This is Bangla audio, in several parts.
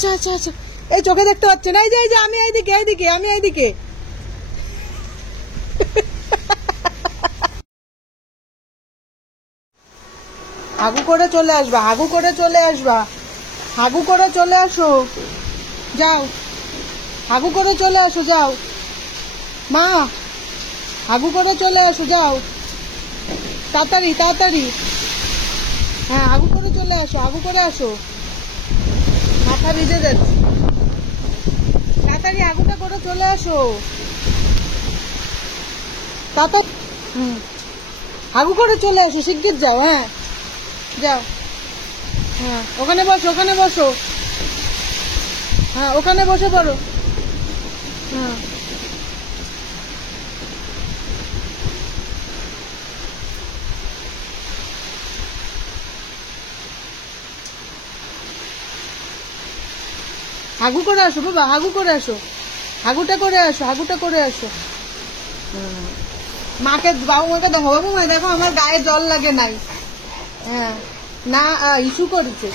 আচ্ছা আচ্ছা আচ্ছা, এই চোখে দেখতে পাচ্ছেন? এই যে এই যে আমি এইদিকে এইদিকে আমি এইদিকে। হাগু করে চলে আসবা, হাগু করে চলে আসবা, হাগু করে চলে আসো, যাও হাগু করে চলে আসো, যাও মা, হাগু করে চলে আসো, যাও তাড়াতাড়ি তাড়াতাড়ি। হ্যাঁ হাগু করে চলে আসো, হাগু করে আসো, মাথা ভিজে যাচ্ছে, তাড়াতাড়ি হাগুটা করে চলে আসো তাড়াতাড়ি। হাগু করে চলে আসো, শিগগির যাও। হ্যাঁ যাও, হ্যাঁ ওখানে বসো, ওখানে বসো, হ্যাঁ ওখানে বসে পড়ো। হ্যাঁ হাগু করে আসো বাবা, হাগু করে আসো, হাগুটা করে আসো, হাগুটা করে আসো। মাকে বাবু মাকে দেখো, বাবু মা দেখো আমার গায়ে জল লাগে নাই। হ্যাঁ না ইস্যু করেছে,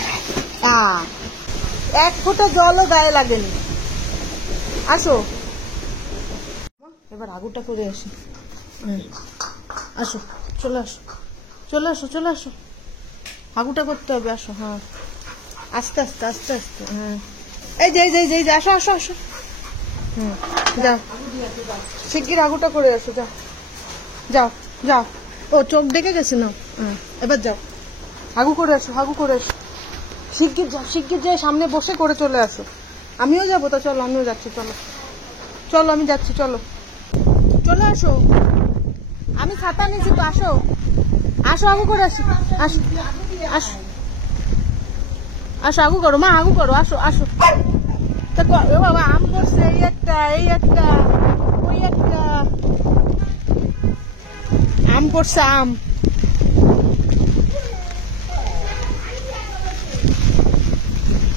এক ফোঁটা জলও গায়ে লাগেনি। আসো এবার হাগুটা করে আসি। আসো চলে আসো, চলে আসো, চলে আসো, হাগুটা করতে হবে, আসো। হ্যাঁ আস্তে আস্তে আস্তে আস্তে। হ্যাঁ এই যে এই যে এই যে আসো আসো আসো। যাও শিগগির হাগুটা করে আসো, যাও যাও যাও। ও চোখ দেখে গেছে না, এবার যাও হাগু করে আসো, হাগু করে আসো, শিগগির যাও, শিগগির যাই, সামনে বসে করে চলে আসো। আমিও যাবো তো, চলো আমিও যাচ্ছি, চলো চলো আমি যাচ্ছি, চলো চলে আসো, আমি ছাতা নিয়েছি তো, আসো আসো হাগু করে আসো, আসো আসো আসো, হাগু করো মা, হাগু করো, আসো আসো। তা বাবা আম পড়ছে, এই একটা এই একটা ওই একটা আম পড়ছে, আম।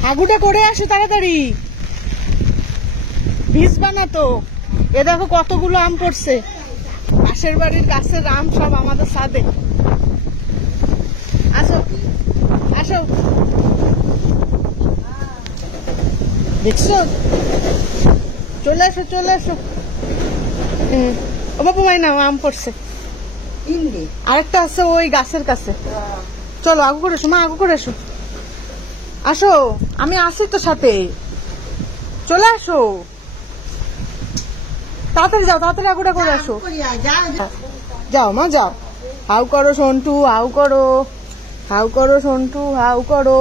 হাগুটা করে আসো তাড়াতাড়ি, ভিজবা না তো। এ দেখো কতগুলো আম পড়ছে, পাশের বাড়ির গাছের আম সব আমাদের ছাদে। আসো আসো, দেখছো, চলে আসো চলে আসো। ও বাবু মাই নাও, আম পড়ছে, আরেকটা আছে ওই গাছের কাছে। চলো আগু করে এসো মা, আগু করে এসো, আসো আমি আসি তো সাথে, চলে আসো তাড়াতাড়ি, যাও তাড়াতাড়ি আগুটা করে আসো। যাও মা যাও, হাউ করো সন্টু, হাউ করো, হাউ করো সন্টু, হাউ করো,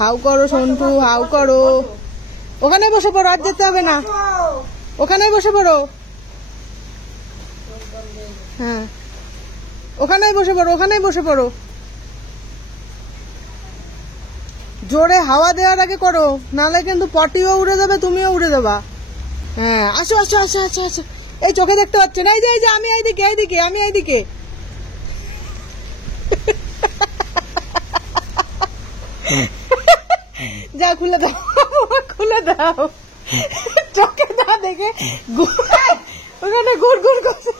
হাউ করো সন্টু, হাউ করো। ওখানে বসে পড়ো, আর যেতে হবে না, ওখানেই বসে পড়ো। হ্যাঁ ওখানেই বসে পড়ো, ওখানেই বসে পড়ো। জোরে হাওয়া দেওয়ার আগে করো, নাহলে কিন্তু পটিও উড়ে যাবে, তুমিও উড়ে যাবা। হ্যাঁ আসো আসো আসো আসো আসো, এই চোখে দেখতে পাচ্ছেন? এই যে এই যে আমি এইদিকে এইদিকে আমি এইদিকে। যা খুলে দাও, খুলে দাও, চোখে না দেখে ওখানে ঘুর ঘুর করছে।